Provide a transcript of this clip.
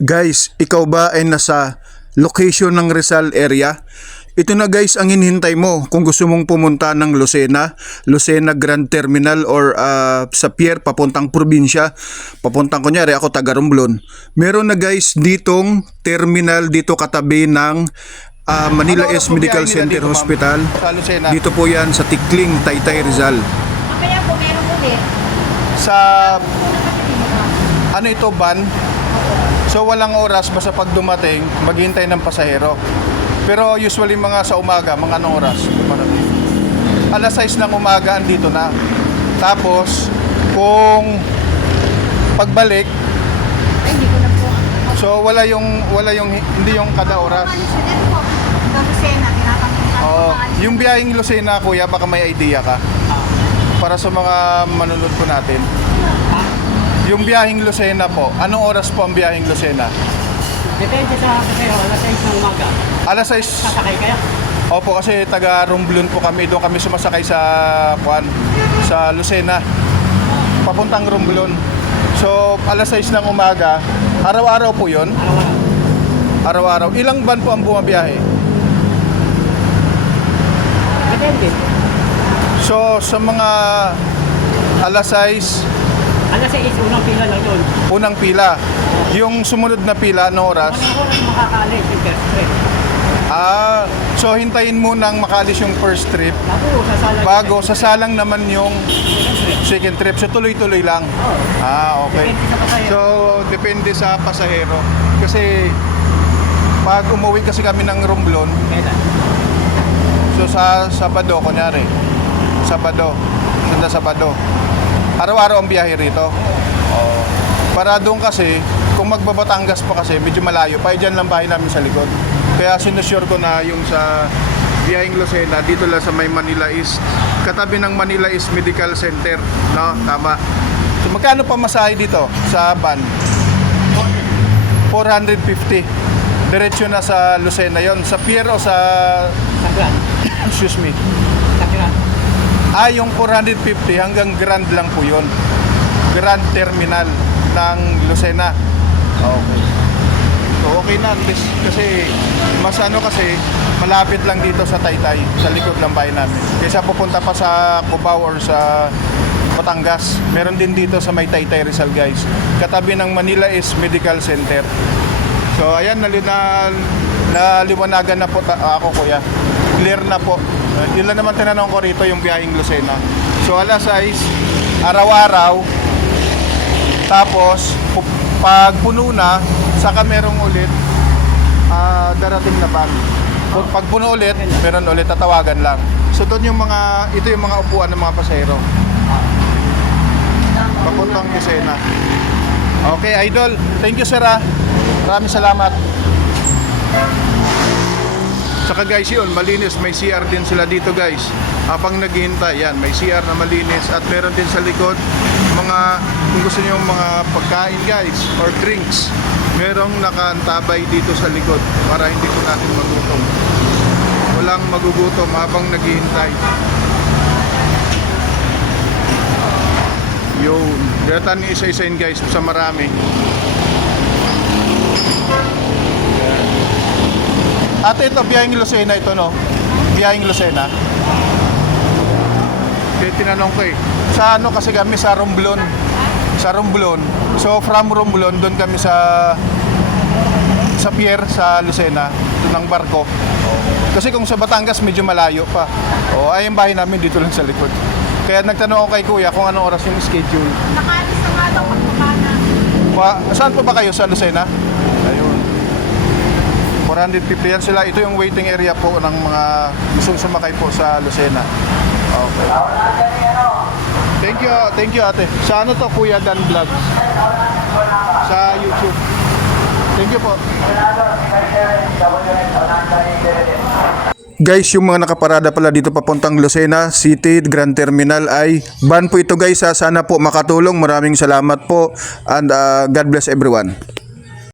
Guys, ikaw ba ay nasa location ng Rizal area? Ito na guys ang hinihintay mo kung gusto mong pumunta ng Lucena Grand Terminal or sa pier papuntang probinsya. Papuntang kunyari ako taga Romblon. Meron na guys ditong terminal dito katabi ng Manila S Medical Center Hospital. Dito po yan sa Tikling, Taytay, Rizal. Kaya po meron ulit. Sa ano ito, van? So walang oras basta pag dumating, maghintay ng pasahero. Pero usually mga sa umaga, mga anong oras? Alas 6 ng umaga andito na. Tapos kung pagbalik, Ay, hindi ko na po. so wala yung hindi yung kada oras. Ano po? Lucena, tinatanong Oo. Yung biyaheng Lucena, kuya, baka may idea ka? Para sa mga manunod po natin. Yung biyaheng Lucena po, anong oras po ang biyaheng Lucena? Depende sa pasero, alas 6 ng umaga. Alas 6. Sasakay kaya? Opo, kasi taga Romblon po kami. Doon kami sumasakay sa Lucena. Papuntang Romblon. So, alas 6 ng umaga. Araw-araw po yun? Araw-araw. Araw-araw. Ilang van po ang bumabiyahe? Depende. So, sa mga alas 6, Alas 6, unang pila lang yun. unang pila. Yung sumunod na pila, anong oras? Anong oras makakaalis yung first trip? So hintayin mo nang makalis yung first trip Bago, bago sasalang. sasalang naman yung second trip. So tuloy-tuloy lang. Okay. Depende sa pasahero. So depende sa pasahero. Kasi pag umuwi kasi kami ng Romblon, Kailan? so sa Sabado, kunyari, Sabado, araw-araw ang biyahe rito. Para doon kasi, kung magbabatangas pa kasi, medyo malayo pa. Diyan lang bahay namin sa likod. Kaya sinusure ko na yung sa biyaheng Lucena, dito lang sa may Manila East. Katabi ng Manila East Medical Center. No? Tama. So magkano pa masahe dito sa van? 450. Diretso na sa Lucena yon. Sa pier o sa... Sa Grand. Excuse me. Sa Grand. Yung 450 hanggang Grand lang po yun. Grand Terminal ng Lucena. Okay. So okay na at least kasi mas kasi malapit lang dito sa Taytay, sa likod lang bahay namin. Kaysa pupunta pa sa Cubao or sa Batangas. Meron din dito sa may Taytay Rizal guys. Katabi ng Manila East Medical Center. So ayan, naliwanagan na po ako kuya. Clear na po. Yun lang naman tinanong ko rito yung biyaheng Lucena. So alas 6, araw-araw. Tapos pag puno na, saka merong ulit darating na van. Pag puno ulit, meron ulit, tatawagan lang. So doon yung ito yung mga upuan ng mga pasahero. Papuntang Lucena. Okay, idol. Thank you, sir. Maraming salamat. Saka guys, yun, malinis. May CR din sila dito guys. Habang naghihintay, yan, may CR na malinis. At meron din sa likod, kung gusto nyo mga pagkain guys, or drinks, merong nakaantabay dito sa likod para hindi po natin magutom. Walang magugutom habang naghihintay. Yun. Datan isa-isain guys sa marami. Ate, ito, biyaheng Lucena ito, no? Biyaheng Lucena. Kaya tinanong ko sa kasi kami sa Romblon. Sa Romblon. So, from Romblon, doon kami sa pier, sa Lucena, doon ng barko. Kasi kung sa Batangas, medyo malayo pa. Ay, yung bahay namin dito lang sa likod. Kaya nagtanong ako kay kuya kung anong oras yung schedule. Nakaalis na nga daw pagpapana. Saan po ba kayo? Sa Lucena? Ayun. 450 yan sila. Ito yung waiting area po ng mga gustong sumakay po sa Lucena. Okay. Thank you ate. Sa ano to, Kuya Dan Vlog? Sa YouTube. Thank you po. Guys, yung mga nakaparada pala dito papuntang Lucena City Grand Terminal ay van po ito guys. Sana po makatulong. Maraming salamat po and God bless everyone.